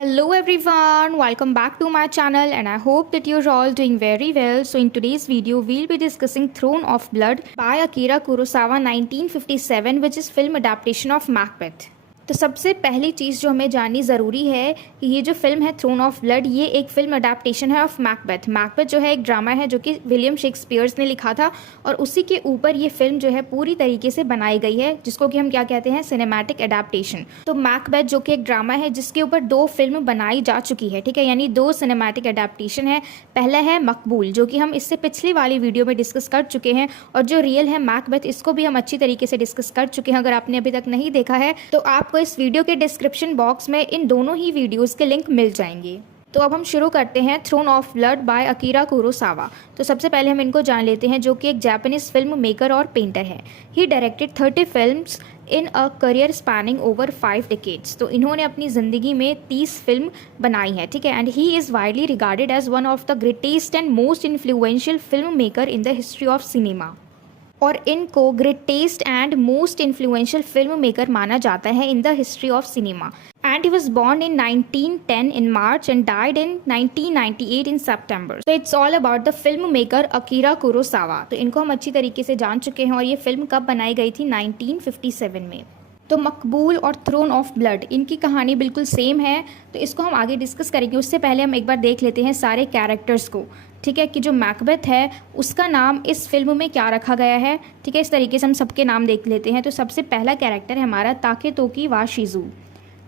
Hello everyone, welcome back to my channel and I hope that you're all doing very well. So in today's video, we'll be discussing Throne of Blood by Akira Kurosawa 1957 which is film adaptation of Macbeth. तो सबसे पहली चीज़ जो हमें जाननी ज़रूरी है कि ये जो फिल्म है थ्रोन ऑफ ब्लड ये एक फिल्म अडेप्टेशन है ऑफ मैकबेथ। मैकबेथ जो है एक ड्रामा है जो कि विलियम शेक्सपियर्स ने लिखा था और उसी के ऊपर ये फिल्म जो है पूरी तरीके से बनाई गई है जिसको कि हम क्या कहते हैं सिनेमैटिक अडेप्टेशन। तो मैकबेथ जो कि एक ड्रामा है जिसके ऊपर दो फिल्म बनाई जा चुकी है, ठीक है, यानी दो सिनेमैटिक अडेप्टेशन है। पहला है मकबूल जो कि हम इससे पिछली वाली वीडियो में डिस्कस कर चुके हैं और जो रियल है मैकबेथ इसको भी हम अच्छी तरीके से डिस्कस कर चुके हैं। अगर आपने अभी तक नहीं देखा है तो आपको इस वीडियो के डिस्क्रिप्शन बॉक्स में इन दोनों ही वीडियोस के लिंक मिल जाएंगे। तो अब हम शुरू करते हैं throne of blood by Akira Kurosawa. तो सबसे पहले हम इनको जान लेते हैं जो कि एक जापानीज फिल्म मेकर और पेंटर है। He directed 30 films in a career spanning over 5 decades. तो इन्होंने अपनी ज़िंदगी में 30 फिल्म बनाई है, ठीक है। And he is widely regarded as one of the greatest and most influential film maker in the history of cinema. और इनको greatest and most influential film maker माना जाता है in the history of cinema. And he was born in 1910 in March and died in 1998 in September. तो it's all about the film maker Akira Kurosawa. तो इनको हम अच्छी तरीके से जान चुके हैं और ये फिल्म कब बनाई गई थी 1957 में। तो मकबूल और थ्रोन ऑफ ब्लड इनकी कहानी बिल्कुल सेम है, तो इसको हम आगे डिस्कस करेंगे। उससे पहले हम एक बार देख लेते हैं सारे कैरेक्टर्स को, ठीक है, कि जो मैकबेथ है उसका नाम इस फिल्म में क्या रखा गया है, ठीक है। इस तरीके से हम सबके नाम देख लेते हैं। तो सबसे पहला कैरेक्टर है हमारा ताकेतोकी वाशिज़ू।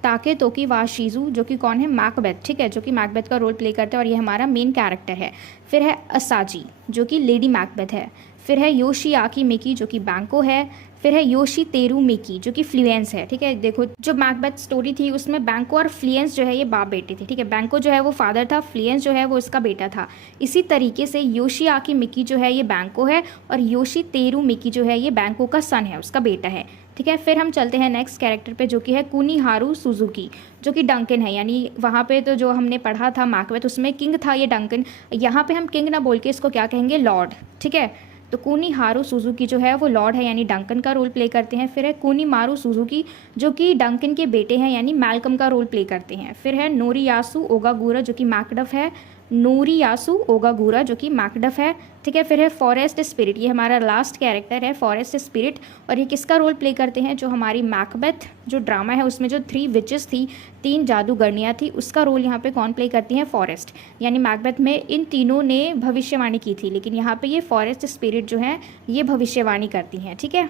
ताकेतोकी वाशिज़ू जो कि कौन है, मैकबेथ, ठीक है, जो कि मैकबेथ का रोल प्ले करता है और ये हमारा मेन कैरेक्टर है। फिर है असाजी जो कि लेडी मैकबेथ है। फिर है योशियाकी मिकी जो कि बैंको है। फिर है योशी तेरू मिकी जो कि फ्लुएंस है, ठीक है। देखो जो मैकबेथ स्टोरी थी उसमें बैंको और फ्लुएंस जो है ये बाप बेटे थे, ठीक है। बैंको जो है वो फादर था, फ्लुएंस जो है वो इसका बेटा था। इसी तरीके से योशियाकी मिकी जो है ये बैंको है और योशी तेरू मिकी जो है ये बैंको का सन है, उसका बेटा है, ठीक है। फिर हम चलते हैं नेक्स्ट कैरेक्टर पे जो कि है कुनिहारू सुजुकी जो कि डंकन है। यानी वहाँ पे तो जो हमने पढ़ा था मैकबेथ उसमें किंग था ये डंकन, यहाँ पे हम किंग ना बोल के इसको क्या कहेंगे, लॉर्ड, ठीक है। तो कुनिहारू सुजुकी जो है वो लॉर्ड है यानी डंकन का रोल प्ले करते हैं। फिर है कुनिमारू सुजुकी जो कि डंकन के बेटे हैं यानी मैल्कम का रोल प्ले करते हैं। फिर है नोरियासु ओगागुरा जो कि मैकडफ है, नोरियासु ओगागुरा जो कि मैकडफ है, ठीक है। फिर है फॉरेस्ट स्पिरिट, ये हमारा लास्ट कैरेक्टर है फॉरेस्ट स्पिरिट और ये किसका रोल प्ले करते हैं, जो हमारी मैकबेथ जो ड्रामा है उसमें जो 3 विचेस थी, 3 जादूगरनियाँ थी, उसका रोल यहाँ पे कौन प्ले करती हैं, फॉरेस्ट। यानी मैकबेथ में इन तीनों ने भविष्यवाणी की थी लेकिन यहाँ पे ये फॉरेस्ट स्पिरिट जो है ये भविष्यवाणी करती हैं, ठीक है।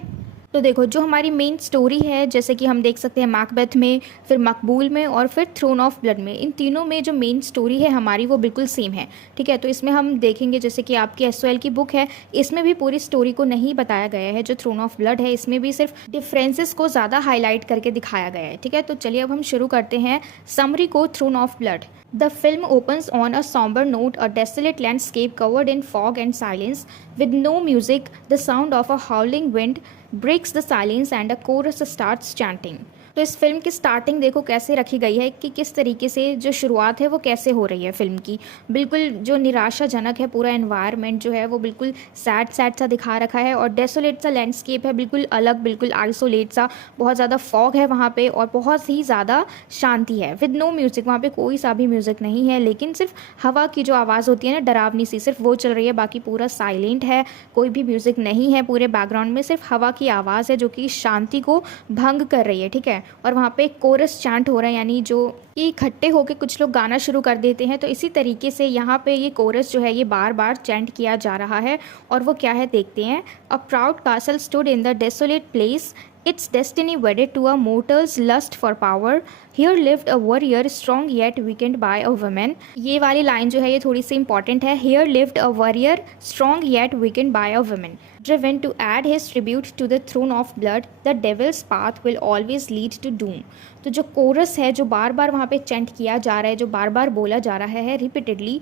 तो देखो जो हमारी मेन स्टोरी है जैसे कि हम देख सकते हैं मैकबेथ में, फिर मकबूल में और फिर थ्रोन ऑफ ब्लड में, इन तीनों में जो मेन स्टोरी है हमारी वो बिल्कुल सेम है, ठीक है। तो इसमें हम देखेंगे जैसे कि आपकी एसओएल की बुक है इसमें भी पूरी स्टोरी को नहीं बताया गया है। जो थ्रोन ऑफ ब्लड है इसमें भी सिर्फ डिफरेंसेस को ज़्यादा हाईलाइट करके दिखाया गया है, ठीक है। तो चलिए अब हम शुरू करते हैं समरी को throne of blood. The film opens on a somber note, a desolate landscape covered in fog and silence. With no music, the sound of a howling wind breaks the silence and a chorus starts chanting. तो इस film की starting देखो कैसे रखी गई है कि किस तरीके से जो शुरुआत है वो कैसे हो रही है फिल्म की। बिल्कुल जो निराशाजनक है पूरा एनवायरनमेंट जो है वो बिल्कुल सैड सैड सा दिखा रखा है और डेसोलेट सा लैंडस्केप है, बिल्कुल अलग, बिल्कुल आइसोलेट सा, बहुत ज़्यादा फॉग है वहाँ पे और बहुत ही ज़्यादा शांति है। विद नो म्यूज़िक, वहाँ पे कोई सा भी म्यूज़िक नहीं है लेकिन सिर्फ हवा की जो आवाज़ होती है ना डरावनी सी, सिर्फ वो चल रही है, बाकी पूरा साइलेंट है, कोई भी म्यूज़िक नहीं है। पूरे बैकग्राउंड में सिर्फ हवा की आवाज़ है जो कि शांति को भंग कर रही है, ठीक है। और वहाँ पे कोरस चांट हो रहा है यानी जो कि इकट्ठे होकर कुछ लोग गाना शुरू कर देते हैं। तो इसी तरीके से यहाँ पे ये कोरस जो है ये बार बार चैंट किया जा रहा है और वो क्या है देखते हैं। A proud castle stood in the desolate place, its destiny wedded to a mortal's lust for power. Here lived a warrior strong yet weakened by a woman. ये वाली लाइन जो है ये थोड़ी सी इंपॉर्टेंट है। Here lived a warrior strong yet weakened by a woman. Driven to add his tribute to the throne of blood, the devil's path will always lead to doom. तो जो coarse है जो बार बार वहाँ पे चेंट किया जा रहा है, जो बार बार बोला जा रहा है रिपीटेडली,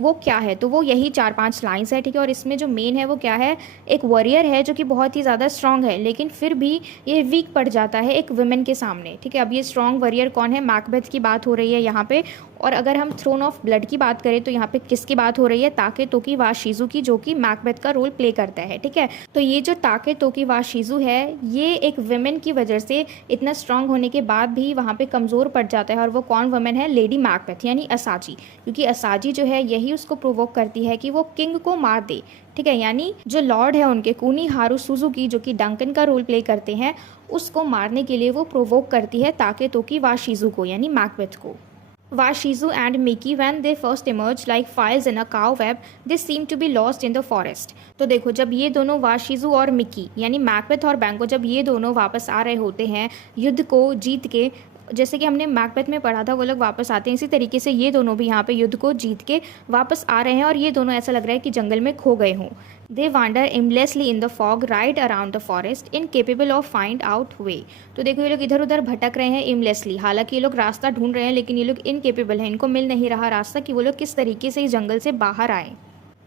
वो क्या है, तो वो यही 4-5 लाइन्स है, ठीक है। और इसमें जो मेन है वो क्या है, एक वॉरियर है जो कि बहुत ही ज़्यादा स्ट्रांग है, लेकिन फिर भी ये वीक पड़ जाता है एक वुमेन के सामने, ठीक है। अब ये स्ट्रांग वॉरियर कौन है, मैकबेथ की बात हो रही है यहाँ पे। और अगर हम थ्रोन ऑफ ब्लड की बात करें तो यहाँ पे किसकी बात हो रही है, ताके तोकी वाशिज़ू की, जो कि मैकबेथ का रोल प्ले करता है, ठीक है। तो ये जो ताके तोकी वाशिज़ू है, ये एक वुमेन की वजह से इतना स्ट्रांग होने के बाद भी वहाँ पे कमज़ोर पड़ जाता है। और वो कौन वुमेन है, लेडी मैकबेथ यानी असाजी, क्योंकि असाजी जो है यही उसको प्रोवोक करती है कि वो किंग को मार दे, ठीक है। यानी जो लॉर्ड है उनके, कूनी हारू सुजुकी, जो कि डंकन का रोल प्ले करते हैं, उसको मारने के लिए वो प्रोवोक करती है ताके तोकी वाशिज़ू को यानी मैकबेथ को। Washizu and Mickey, when they first emerged like files in a cobweb, they seemed to be lost in the forest. तो देखो, जब ये दोनों वाशिज़ू और मिकी यानी मैकबेथ और बैंको, जब ये दोनों वापस आ रहे होते हैं युद्ध को जीत के, जैसे कि हमने मैकबेथ में पढ़ा था वो लोग वापस आते हैं, इसी तरीके से ये दोनों भी यहाँ पे युद्ध को जीत के वापस आ रहे हैं। और ये दोनों ऐसा लग रहा है कि जंगल में खो गए हों। They wander aimlessly in the fog right around the forest incapable of find out way. तो देखो, ये लोग इधर उधर भटक रहे हैं एमलेसली, हालांकि ये लोग रास्ता ढूंढ रहे हैं, लेकिन ये लोग इनकेपेबल हैं, इनको मिल नहीं रहा रास्ता कि वो लोग किस तरीके से इस जंगल से बाहर आए।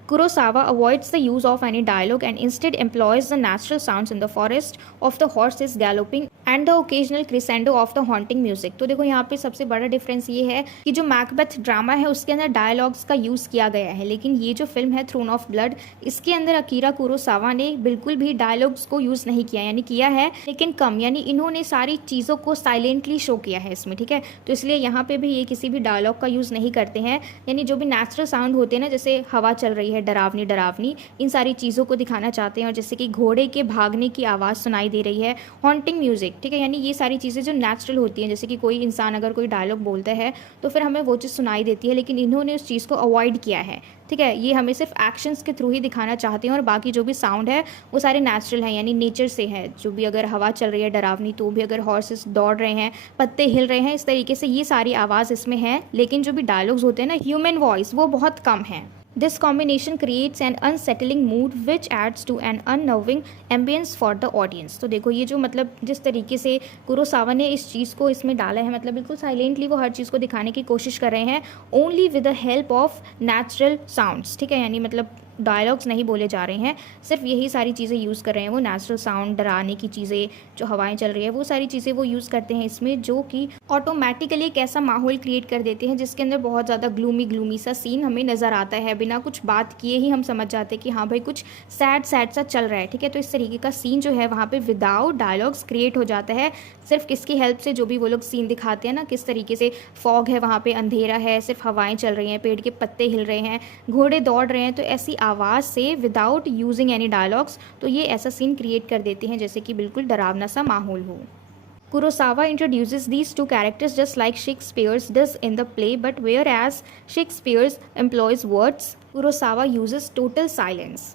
Kurosawa avoids the use of any dialogue and instead employs the natural sounds in the forest of the horses galloping and the occasional crescendo of the haunting music। तो देखो, यहाँ पे सबसे बड़ा डिफरेंस ये है कि जो मैकबेथ ड्रामा है उसके अंदर डायलॉग्स का यूज़ किया गया है, लेकिन ये जो फिल्म है थ्रोन ऑफ ब्लड, इसके अंदर अकीरा कुरोसावा ने बिल्कुल भी डायलॉग्स को यूज़ नहीं किया, यानी किया है लेकिन कम, यानी इन्होंने सारी चीज़ों को साइलेंटली शो किया है इसमें, ठीक है। तो इसलिए यहाँ पे भी ये किसी भी डायलॉग का यूज़ नहीं करते हैं, यानी जो भी नेचुरल साउंड होते हैं ना, जैसे हवा चल रही है डरावनी डरावनी, इन सारी चीज़ों को दिखाना चाहते हैं। और जैसे कि घोड़े के भागने की आवाज़ सुनाई दे रही है, हॉन्टिंग म्यूजिक, ठीक है, यानी ये सारी चीज़ें जो नेचुरल होती हैं, जैसे कि कोई इंसान अगर कोई डायलॉग बोलता है तो फिर हमें वो चीज़ सुनाई देती है, लेकिन इन्होंने उस चीज़ को अवॉइड किया है, ठीक है। ये हमें सिर्फ एक्शंस के थ्रू ही दिखाना चाहते हैं, और बाकी जो भी साउंड है वो सारे नेचुरल हैं, यानी नेचर से है। जो भी अगर हवा चल रही है डरावनी, तो भी अगर हॉर्सेस दौड़ रहे हैं, पत्ते हिल रहे हैं, इस तरीके से ये सारी आवाज़ इसमें है। लेकिन जो भी डायलॉग्स होते हैं ना, ह्यूमन वॉइस, वो बहुत कम है। This combination creates an unsettling mood which adds to an unnerving ambience for the audience। तो देखो, ये जो मतलब जिस तरीके से कुरोसावा ने इस चीज़ को इसमें डाला है, मतलब बिल्कुल साइलेंटली वो हर चीज़ को दिखाने की कोशिश कर रहे हैं, only with the help of natural sounds, ठीक है। यानी मतलब डायलॉग्स नहीं बोले जा रहे हैं, सिर्फ यही सारी चीज़ें यूज़ कर रहे हैं वो, नेचुरल साउंड, डराने की चीज़ें, जो हवाएं चल रही है, वो सारी चीज़ें वो यूज़ करते हैं इसमें, जो कि ऑटोमेटिकली एक ऐसा माहौल क्रिएट कर देते हैं जिसके अंदर बहुत ज़्यादा ग्लूमी सा सीन हमें नज़र आता है। बिना कुछ बात किए ही हम समझ जाते हैं कि हाँ भाई कुछ सैड सा चल रहा है, ठीक है। तो इस तरीके का सीन जो है वहाँ पर विदाउट डायलॉग्स क्रिएट हो जाता है, सिर्फ किसकी हेल्प से, जो भी वो लोग सीन दिखाते हैं ना, किस तरीके से फॉग है वहाँ पर, अंधेरा है, सिर्फ हवाएँ चल रही हैं, पेड़ के पत्ते हिल रहे हैं, घोड़े दौड़ रहे हैं, तो ऐसी आवाज़ से विदाउट यूजिंग एनी डायलॉग्स, तो ये ऐसा सीन क्रिएट कर देते हैं जैसे कि बिल्कुल डरावना सा माहौल हो। Kurosawa introduces these two characters just like Shakespeare does in the play, but whereas Shakespeare employs words, Kurosawa uses total silence।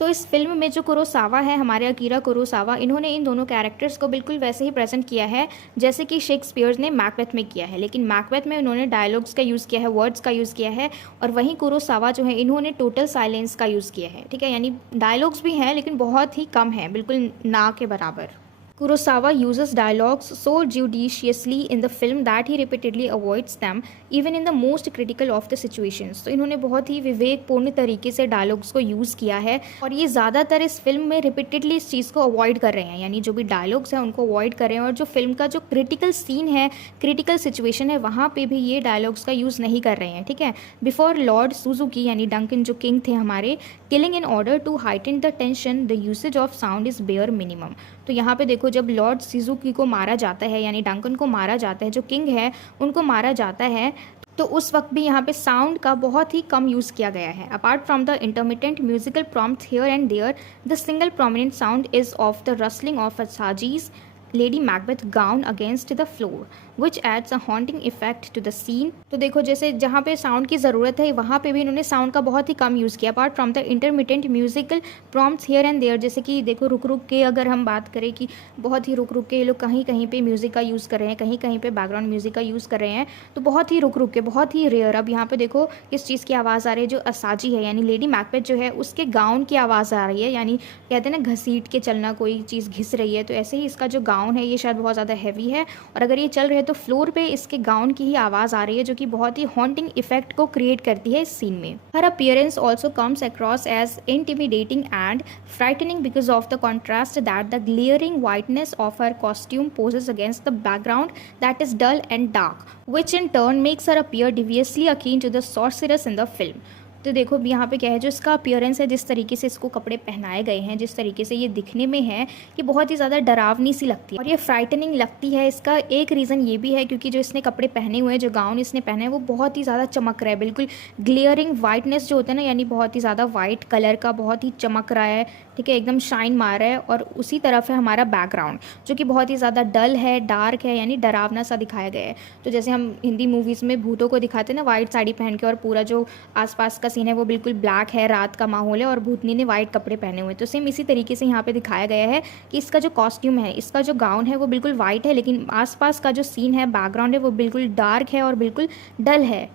तो इस फिल्म में जो कुरोसावा है, हमारे अकीरा कुरोसावा, इन्होंने इन दोनों कैरेक्टर्स को बिल्कुल वैसे ही प्रेजेंट किया है जैसे कि शेक्सपियर ने मैकबेथ में किया है, लेकिन मैकबेथ में उन्होंने डायलॉग्स का यूज़ किया है, वर्ड्स का यूज़ किया है, और वहीं कुरोसावा जो है इन्होंने टोटल साइलेंस का यूज़ किया है, ठीक है। यानी डायलॉग्स भी हैं लेकिन बहुत ही कम है, बिल्कुल ना के बराबर। Kurosawa uses dialogues so judiciously in the film that he repeatedly avoids them even in the most critical of the situations। तो इन्होंने बहुत ही विवेकपूर्ण तरीके से डायलॉग्स को यूज़ किया है, और ये ज़्यादातर इस फिल्म में रिपीटेडली इस चीज़ को अवॉइड कर रहे हैं, यानी जो भी डायलॉग्स हैं उनको अवॉइड कर रहे हैं, और जो फिल्म का जो क्रिटिकल सीन है, क्रिटिकल सिचुएशन है, वहाँ पर भी ये डायलॉग्स का यूज़ नहीं कर रहे हैं, ठीक है। बिफोर लॉर्ड सुजुकी यानी डंकन जो किंग थे हमारे, killing in order to heighten the tension, the usage of sound is bare minimum. तो यहाँ पे देखो, जब लॉर्ड सुजुकी को मारा जाता है, यानी डंकन को मारा जाता है, जो किंग है उनको मारा जाता है, तो उस वक्त भी यहाँ पे साउंड का बहुत ही कम यूज़ किया गया है। Apart from the intermittent musical prompt here and there, the single prominent sound is of the rustling of Asaji's Lady Macbeth gown against the floor which adds a haunting effect to the scene. तो देखो, जैसे जहाँ पे sound की ज़रूरत है वहाँ पे भी इन्होंने साउंड का बहुत ही कम यूज़ किया। Apart from the intermittent musical prompts here and there, जैसे कि देखो रुक रुक के, अगर हम बात करें कि बहुत ही रुक रुक के ये लोग कहीं कहीं पे म्यूज़िक का यूज़ कर रहे हैं, कहीं कहीं पे बैकग्राउंड म्यूज़िक का यूज़ कर रहे हैं, तो बहुत ही रुक रुक के, बहुत ही रेयर। अब यहाँ पे देखो किस चीज़ की आवाज़ आ रही है, जो असाजी है यानी लेडी मैकबेथ जो है उसके गाउन की आवाज़ आ रही है, यानी कहते हैं ना घसीट के चलना, कोई चीज़ घिस रही है, तो ऐसे ही इसका जो गाउन है ये शायद बहुत ज़्यादा हैवी है, और अगर ये चल रहे हैं तो फ्लोर पे इसके गाउन की ही आवाज़ आ रही है, जो कि बहुत ही हॉन्टिंग इफेक्ट को क्रिएट करती है इस सीन में। Her appearance also comes across as intimidating and frightening because of the contrast that the glaring whiteness of her costume poses against the background that is dull and dark, which in turn makes her appear deviously akin to the sorceress in the film. तो देखो यहाँ पे क्या है, जो इसका appearance है, जिस तरीके से इसको कपड़े पहनाए गए हैं, जिस तरीके से ये दिखने में है, ये बहुत ही ज़्यादा डरावनी सी लगती है और ये फ्राइटनिंग लगती है। इसका एक रीज़न ये भी है क्योंकि जो इसने कपड़े पहने हुए हैं, जो गाउन इसने पहने हैं, वो बहुत ही ज़्यादा चमक रहा है, बिल्कुल ग्लियरिंग वाइटनेस जो होता है ना, यानी बहुत ही ज़्यादा वाइट कलर का, बहुत ही चमक रहा है, ठीक है, एकदम शाइन मार रहा है। और उसी तरफ है हमारा बैकग्राउंड जो कि बहुत ही ज़्यादा डल है, डार्क है, यानी डरावना सा दिखाया गया है। तो जैसे हम हिंदी मूवीज़ में भूतों को दिखाते हैं ना, वाइट साड़ी पहन के, और पूरा जो आसपास का सीन है वो बिल्कुल ब्लैक है, रात का माहौल है और भूतनी ने वाइट कपड़े पहने हुए हैं। तो सेम इसी तरीके से यहाँ पे दिखाया गया है कि इसका जो कॉस्ट्यूम है, इसका जो गाउन है, वो बिल्कुल वाइट है, लेकिन आसपास का जो सीन है, बैकग्राउंड है, वो बिल्कुल डार्क है और बिल्कुल डल है।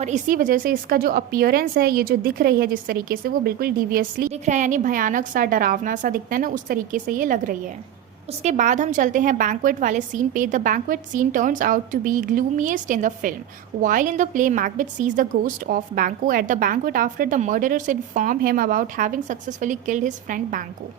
और इसी वजह से इसका जो अपीयरेंस है, ये जो दिख रही है जिस तरीके से, वो बिल्कुल डिवियसली दिख रहा है, यानी भयानक सा, डरावना सा दिखता है ना, उस तरीके से ये लग रही है। उसके बाद हम चलते हैं बैंक्वेट वाले सीन पे। The banquet scene turns out to be gloomiest in the film. While in the play Macbeth sees the ghost of Banquo at the banquet after the murderers inform him about having successfully killed his friend Banquo.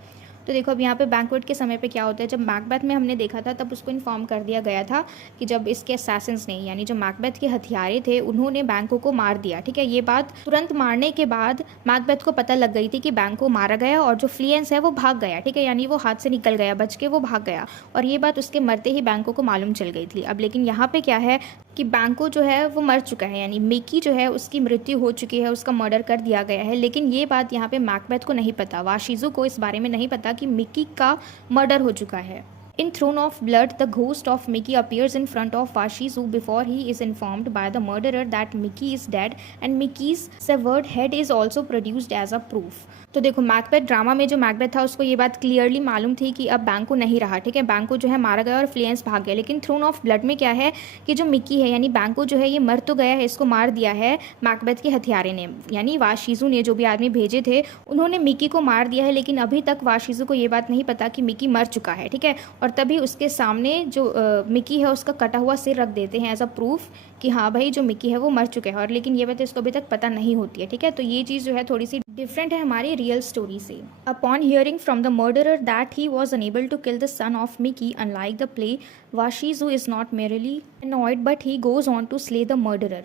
तो देखो अब यहाँ पे banquet के समय पे क्या होता है, जब मैकबेथ में हमने देखा था तब उसको इन्फॉर्म कर दिया गया था कि जब इसके असैसिन्स ने, यानी जो मैकबेथ के हथियारे थे, उन्होंने बैंको को मार दिया, ठीक है। ये बात तुरंत मारने के बाद मैकबेथ को पता लग गई थी कि बैंको मारा गया और जो फ्लिएंस है वो भाग गया, ठीक है, यानी वो हाथ से निकल गया, बच के वो भाग गया। और ये बात उसके मरते ही बैंको को मालूम चल गई थी। अब लेकिन यहाँ पे क्या है कि बैंको जो है वो मर चुका है, यानी मिकी जो है उसकी मृत्यु हो चुकी है, उसका मर्डर कर दिया गया है। लेकिन ये बात यहाँ पे मैकबेथ को नहीं पता, वाशिज़ू को इस बारे में नहीं पता कि मिकी का मर्डर हो चुका है। In Throne of Blood, the ghost of Mickey appears in front of Washizu before he is informed by the murderer that Mickey is dead and Mickey's severed head is also produced as a proof. तो देखो Macbeth drama में जो Macbeth था उसको ये बात clearly मालूम थी कि अब बैंको नहीं रहा, ठीक है, बैंको जो है मारा गया और फ्लिएंस भाग गया। लेकिन थ्रोन ऑफ ब्लड में क्या है कि जो मिक्की है, यानी बैंको जो है, ये मर तो गया है, इसको मार दिया है मैकबेथ के हथियारे ने, यानी वाशिज़ू ने, जो भी आदमी भेजे थे उन्होंने मिक्की को मार दिया है। लेकिन अभी तक वाशिज़ू को ये बात नहीं पता कि मिक्की मर चुका है, ठीक है। और तभी उसके सामने जो मिक्की है उसका कटा हुआ सिर रख देते हैं एज अ प्रूफ कि हाँ भाई जो मिक्की है वो मर चुका है। और लेकिन ये बात इसको अभी तक पता नहीं होती है, ठीक है। तो ये चीज़ जो है थोड़ी सी डिफरेंट है हमारी रियल स्टोरी से। Upon hearing from the murderer that he was unable to kill the son of Miki unlike the play, Washizu is not merely annoyed but he goes on to slay the murderer.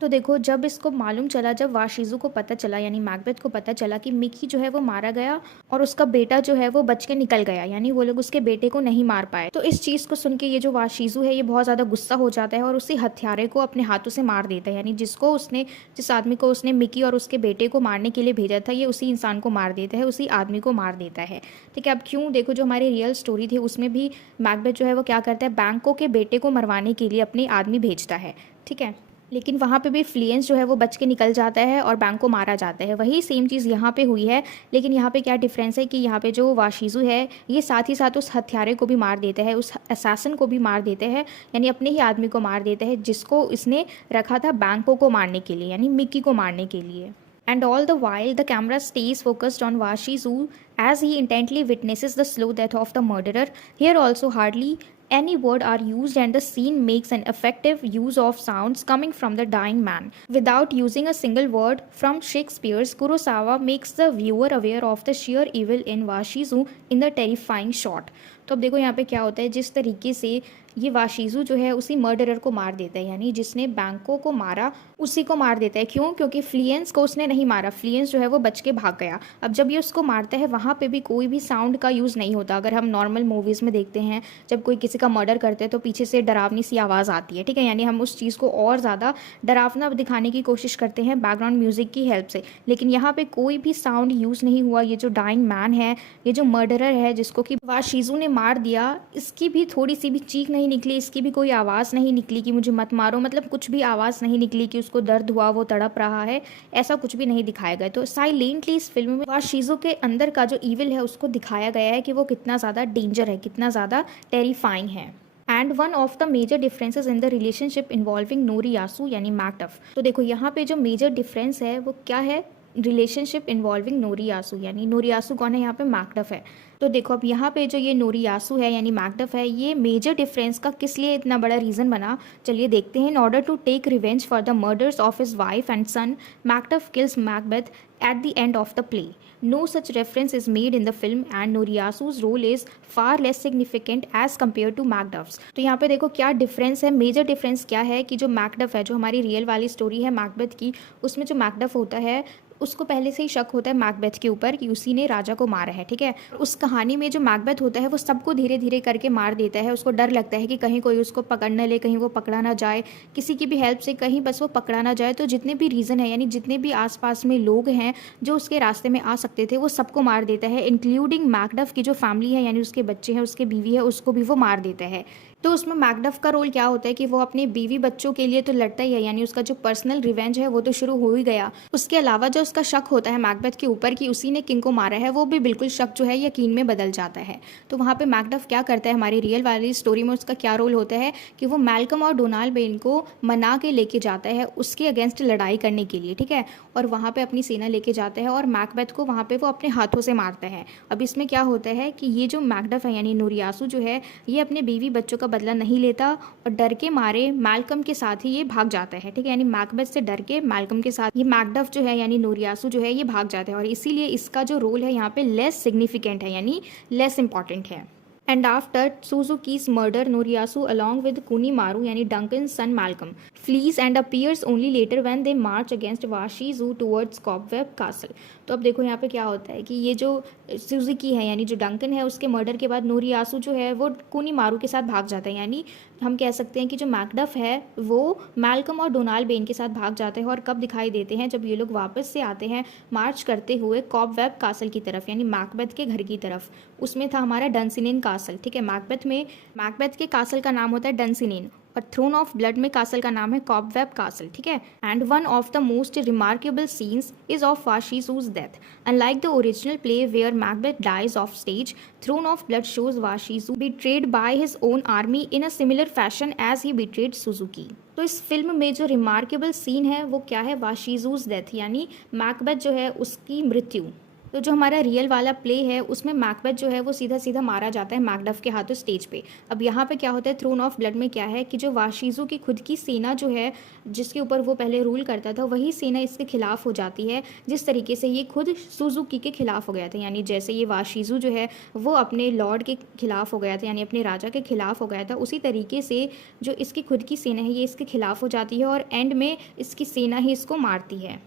तो देखो जब इसको मालूम चला, जब वाशिज़ू को पता चला, यानी मैकबेथ को पता चला कि मिक्की जो है वो मारा गया और उसका बेटा जो है वो बच के निकल गया, यानी वो लोग उसके बेटे को नहीं मार पाए, तो इस चीज़ को सुन के ये जो वाशिज़ू है ये बहुत ज़्यादा गुस्सा हो जाता है और उसी हथियारे को अपने हाथों से मार देता है। यानी जिस आदमी को उसने मिक्की और उसके बेटे को मारने के लिए भेजा था, ये उसी इंसान को मार देता है, उसी आदमी को मार देता है, ठीक है। अब क्यों, देखो जो हमारी रियल स्टोरी थी उसमें भी मैकबेथ जो है वो क्या करता है, बैंको के बेटे को मरवाने के लिए अपने आदमी भेजता है, ठीक है। लेकिन वहाँ पे भी फ्लिएंस जो है वो बच के निकल जाता है और बैंको मारा जाता है। वही सेम चीज़ यहाँ पे हुई है, लेकिन यहाँ पे क्या डिफरेंस है कि यहाँ पे जो वाशिज़ू है ये साथ ही साथ उस हथियारे को भी मार देता है, उस असैसिन को भी मार देते हैं, यानी अपने ही आदमी को मार देता है जिसको इसने रखा था बैंको को मारने के लिए, यानी मिक्की को मारने के लिए। And all the while, the camera stays focused on Washizu as he intently witnesses the slow death of the murderer. Here also hardly any word are used and the scene makes an effective use of sounds coming from the dying man. Without using a single word from Shakespeare's, Kurosawa makes the viewer aware of the sheer evil in Washizu in the terrifying shot. तो अब देखो यहाँ पे क्या होता है, जिस तरीके से ये वाशिज़ू जो है उसी मर्डरर को मार देता है, यानी जिसने बैंको को मारा उसी को मार देता है। क्यों? क्योंकि फ्लिएंस को उसने नहीं मारा, फ्लिएंस जो है वो बच के भाग गया। अब जब ये उसको मारता है वहाँ पे भी कोई भी साउंड का यूज़ नहीं होता। अगर हम नॉर्मल मूवीज़ में देखते हैं जब कोई किसी का मर्डर करते हैं तो पीछे से डरावनी सी आवाज़ आती है, ठीक है, यानी हम उस चीज़ को और ज़्यादा डरावना दिखाने की कोशिश करते हैं बैकग्राउंड म्यूज़िक की हेल्प से। लेकिन यहाँ पर कोई भी साउंड यूज़ नहीं हुआ। ये जो डाइंग मैन है, ये जो मर्डरर है जिसको कि वाशिज़ू ने मार दिया, इसकी भी थोड़ी सी भी चीख नहीं निकली, इसकी भी कोई आवाज़ नहीं निकली कि मुझे मत मारो, मतलब कुछ भी आवाज़ नहीं निकली कि उसको दर्द हुआ, वो तड़प रहा है, ऐसा कुछ भी नहीं दिखाया गया। तो साइलेंटली इस फिल्म में वाशिज़ू के अंदर का जो ईविल है उसको दिखाया गया है कि वो कितना ज़्यादा डेंजर है, कितना ज़्यादा टेरिफाइंग है। And one of the major differences in the relationship involving Noriyasu यानी मैकडफ। तो देखो यहाँ पे जो मेजर डिफरेंस है वो क्या है रिलेशनशिप इन्वॉल्विंग नोरियासु, यानी नोरियासु कौन है यहाँ पे, मैकडफ है। तो देखो अब यहाँ पे जो ये नोरियासु है यानी मैकडफ है, ये मेजर डिफरेंस का किस लिए इतना बड़ा रीज़न बना, चलिए देखते हैं। In order to take revenge for the murders of his wife and son, Macduff kills Macbeth at the end of the play. No such reference is made in the film and Noriyasu's role is far less significant as compared to Macduff's. तो यहाँ पे देखो क्या difference है, major difference क्या है कि जो मैकडफ है, जो हमारी रियल वाली स्टोरी है मैकबेथ की, उसमें जो मैकडफ होता है उसको पहले से ही शक होता है मैकबेथ के ऊपर कि उसी ने राजा को मारा है, ठीक है। उस कहानी में जो मैकबेथ होता है वो सबको धीरे धीरे करके मार देता है, उसको डर लगता है कि कहीं कोई उसको पकड़ न ले, कहीं वो पकड़ा ना जाए, किसी की भी हेल्प से कहीं बस वो पकड़ा ना जाए। तो जितने भी रीज़न है यानी जितने भी आसपास में लोग हैं जो उसके रास्ते में आ सकते थे वो सबको मार देता है, इंक्लूडिंग मैकडफ की जो फैमिली है यानी उसके बच्चे हैं, उसके बीवी है, उसको भी वो मार देता है। तो उसमें मैकडफ का रोल क्या होता है कि वो अपने बीवी बच्चों के लिए तो लड़ता ही है, यानी उसका जो पर्सनल रिवेंज है वो तो शुरू हो ही गया। उसके अलावा जो उसका शक होता है मैकबेथ के ऊपर कि उसी ने किंग को मारा है, वो भी बिल्कुल शक जो है यकीन में बदल जाता है। तो वहाँ पे मैकडफ क्या करता है, हमारी रियल वाली स्टोरी में उसका क्या रोल होता है कि वो मैल्कम और डोनाल्ड बेन को मना के लेके जाता है उसके अगेंस्ट लड़ाई करने के लिए, ठीक है। और वहाँ पे अपनी सेना लेके जाता है और मैकबेथ को वहाँ पे वो अपने हाथों से मारता है। अब इसमें क्या होता है कि ये जो मैकडफ है यानी नोरियासु जो है, ये अपने बीवी बच्चों का बदला नहीं लेता और डर के मारे मैल्कम के साथ ही ये भाग जाता है, ठीक है। यानी मैकबेथ से डर के मैल्कम के साथ ये मैकडफ जो है यानी नोरियासु जो है ये भाग जाता है और इसीलिए इसका जो रोल है यहाँ पे लेस सिग्निफिकेंट है यानी लेस इंपॉर्टेंट है। And after Suzuki's murder, Noriyasu along with Kunimaru यानी Duncan's son Malcolm flees and appears only later when they march against Washizu towards Cobweb Castle. तो अब देखो यहाँ पे क्या होता है कि ये जो सुजुकी है यानी जो डंकन है उसके मर्डर के बाद नोरियासु जो है वो कुनीमारू के साथ भाग जाता है। यानी हम कह सकते हैं कि जो मैकडफ है वो मैल्कम और डोनाल्ड बेन के साथ भाग जाते हैं और कब दिखाई देते हैं, जब ये लोग वापस से आते हैं मार्च करते हुए कॉबवेब कासल की तरफ यानी मैकबेथ के घर की तरफ। उसमें था हमारा डंसिनेन कासल, ठीक है। मैकबेथ के कासल का नाम होता है डंसिनेन और थ्रोन ऑफ ब्लड में कासल का नाम है कॉबवेब कासल, ठीक है। And one of the most remarkable scenes is of Washizu's death. Unlike the original play where Macbeth dies off stage, Throne of Blood shows Washizu betrayed by his own army in a similar fashion as he betrayed Suzuki. तो इस film में जो remarkable scene है वो क्या है, वाशीजूज death यानी Macbeth जो है उसकी मृत्यु। तो जो हमारा रियल वाला प्ले है उसमें मैकबेथ जो है वो सीधा सीधा मारा जाता है मैकडफ के हाथों स्टेज पे। अब यहाँ पे क्या होता है थ्रोन ऑफ ब्लड में क्या है कि जो वाशीजू की खुद की सेना जो है जिसके ऊपर वो पहले रूल करता था वही सेना इसके खिलाफ हो जाती है, जिस तरीके से ये खुद सुजुकी के खिलाफ हो गया था। यानी जैसे ये वाशीजू जो है वो अपने लॉर्ड के खिलाफ हो गया था यानी अपने राजा के खिलाफ हो गया था, उसी तरीके से जो इसकी खुद की सेना है ये इसके खिलाफ हो जाती है और एंड में इसकी सेना ही इसको मारती है।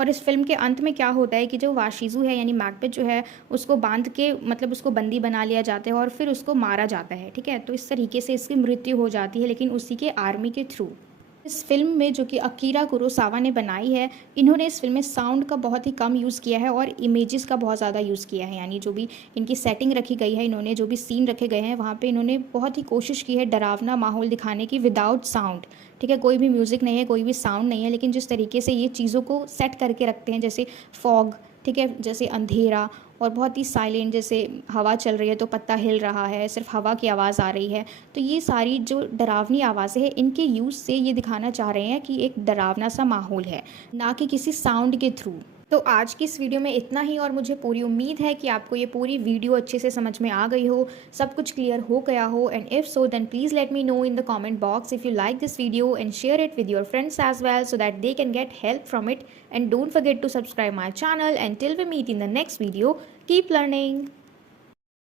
और इस फिल्म के अंत में क्या होता है कि जो वाशीजू है यानी मैकबेथ जो है उसको बांध के मतलब उसको बंदी बना लिया जाता है और फिर उसको मारा जाता है, ठीक है। तो इस तरीके से इसकी मृत्यु हो जाती है लेकिन उसी के आर्मी के थ्रू। इस फिल्म में जो कि अकीरा कुरोसावा ने बनाई है, इन्होंने इस फिल्म में साउंड का बहुत ही कम यूज़ किया है और इमेजेस का बहुत ज़्यादा यूज़ किया है। यानी जो भी इनकी सेटिंग रखी गई है, इन्होंने जो भी सीन रखे गए हैं वहाँ पे इन्होंने बहुत ही कोशिश की है डरावना माहौल दिखाने की विदाउट साउंड, ठीक है। कोई भी म्यूज़िक नहीं है, कोई भी साउंड नहीं है, लेकिन जिस तरीके से ये चीज़ों को सेट करके रखते हैं जैसे फॉग, ठीक है, जैसे अंधेरा और बहुत ही साइलेंट, जैसे हवा चल रही है तो पत्ता हिल रहा है, सिर्फ हवा की आवाज़ आ रही है। तो ये सारी जो डरावनी आवाज़ें हैं इनके यूज़ से ये दिखाना चाह रहे हैं कि एक डरावना सा माहौल है, ना कि किसी साउंड के थ्रू। तो आज की इस वीडियो में इतना ही और मुझे पूरी उम्मीद है कि आपको ये पूरी वीडियो अच्छे से समझ में आ गई हो, सब कुछ क्लियर हो गया हो। And if so then please let me know in the comment box if you like this video and share it with your friends as well so that they can get help from it, and don't forget to subscribe my channel. Until we meet in the next video, keep learning.